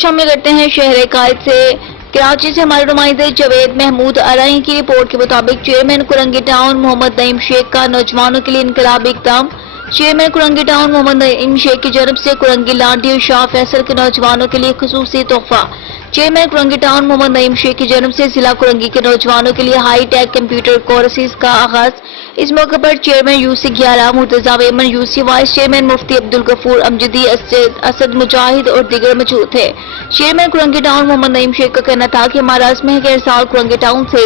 شامل کرتے ہیں شہر قائد سے۔ کراچی سے ہمارے نمائندے جاوید محمود ارائیں کی رپورٹ کے مطابق چیئرمین کرنگی ٹاؤن محمد نعیم شیخ کا نوجوانوں کے لیے انقلابی اقدام۔ چیئرمین کرنگی ٹاؤن محمد نعیم شیخ کی جانب سے کرنگی لانڈی اور شاہ فیصل کے نوجوانوں کے لیے خصوصی تحفہ۔ چیئرمین کرنگی ٹاؤن محمد نعیم شیخ کی جانب سے ضلع کرنگی کے نوجوانوں کے لیے ہائی ٹیک کمپیوٹر کورسز کا آغاز۔ اس موقع پر chairman UC 11 Murtaza women UC, vice chairman Mufti Abdul Ghafoor Amjadi, Asad Mujahid اور دیگر موجود تھے۔ چیئرمین کرنگی ٹاؤن محمد نعیم شیخ کا کہنا تھا کہ ہمارا عزم ہے کہ ہر سال کرنگی ٹاؤن سے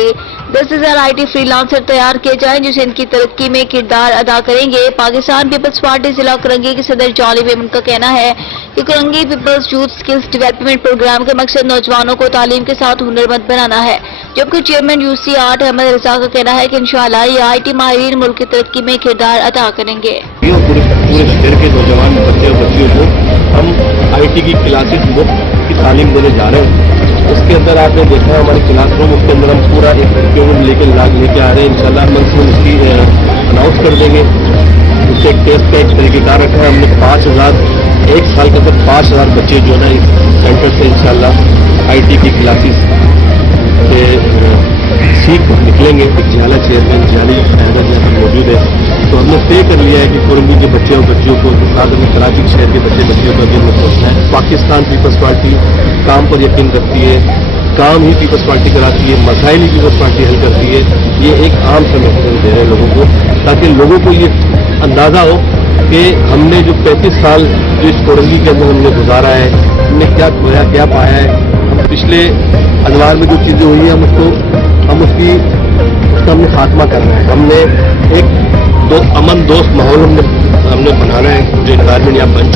10,000 IT فری لانسر تیار کیے جائیں جسے ان کی ترقی میں کردار ادا کریں گے۔ پاکستان پیپلز پارٹی ضلع کرنگی کے صدر جعلی ویمن کا کہنا ہے کہ Korangi peoples youth skills development programme کا مقصد نوجوانوں کو تعلیم کے ساتھ ہنرمند بنانا ہے، جبکہ چیئرمین یوسی 8 احمد رضا کا کہنا ہے کہ انشاءاللہ یہ IT ماہرین ملک کی ترقی میں کردار ادا کریں گے۔ پورے شہر کے نوجوان بچے اور بچیوں کو ہم IT کی کلاسز مفت کی تعلیم دینے جا رہے ہیں۔ اس کے اندر آپ نے دیکھا ہمارے کلاس روم کے اندر ہم پورا ایک کریکولم لے کے آ رہے ہیں، انشاءاللہ منتھ میں اس کی اناؤنس کر دیں گے۔ اس سے ایک ٹیسٹ کا ایک طریقہ کار رکھا ہے ہم نے 5,000 ایک سال کے اندر 5,000 بچے جو ہے نا اس سینٹر سے انشاءاللہ IT کی کلاسز کے سیکھ نکلیں گے۔ ایک جھالا چیئرمین جعلی عہدہ یہاں پر موجود ہے، تو ہم نے طے کر لیا ہے کہ کرنگی کے بچے اور بچیوں کو ساتھ میں کراچی شہر کے بچے بچیوں کو اگے پہنچنا ہے۔ پاکستان پیپلز پارٹی کام پر یقین رکھتی ہے، کام ہی پیپلز پارٹی کراتی ہے، مسائل ہی پیپلز پارٹی حل کرتی ہے۔ یہ ایک عام سا میسیج دے رہے ہیں لوگوں کو، تاکہ لوگوں کو یہ اندازہ ہو کہ ہم نے جو 35 سال جو اس کرنگی کے اندر ہم نے گزارا ہے، ہم نے کیا کھویا کیا پایا ہے۔ ہم پچھلے ادوار میں جو چیزیں ہوئی ہیں اس کا ہم نے خاتمہ کرنا ہے۔ ہم نے ایک امن دوست ماحول ہم نے بنانا ہے، جو انوائرمنٹ یہاں بن